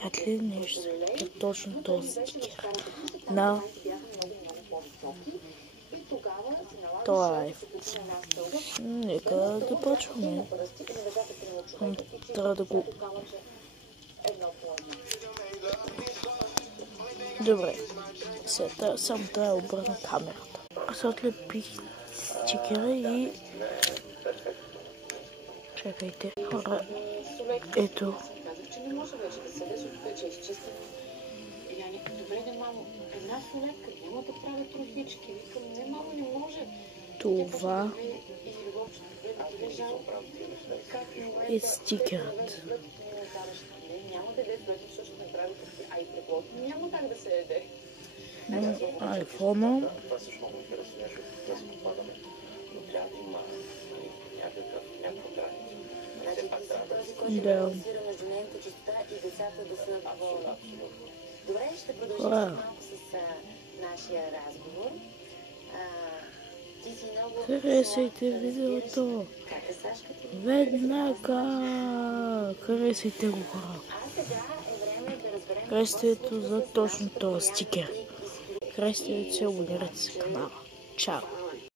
приятели, ние ще спрем точно този стикер на този лайф. Нека да почваме. Трябва да го... Добре, сега само трябва да обърна камерата. Аз отлепих стикера и... Чакайте, хора, ето. Това е стикерът. На айфона. Да. Добре, ще нашия разговор. Харесайте видеото. Веднага. Харесайте го, хора. Харесайте за точно този стикер. Харесайте се, абонирайте се канала. Чао.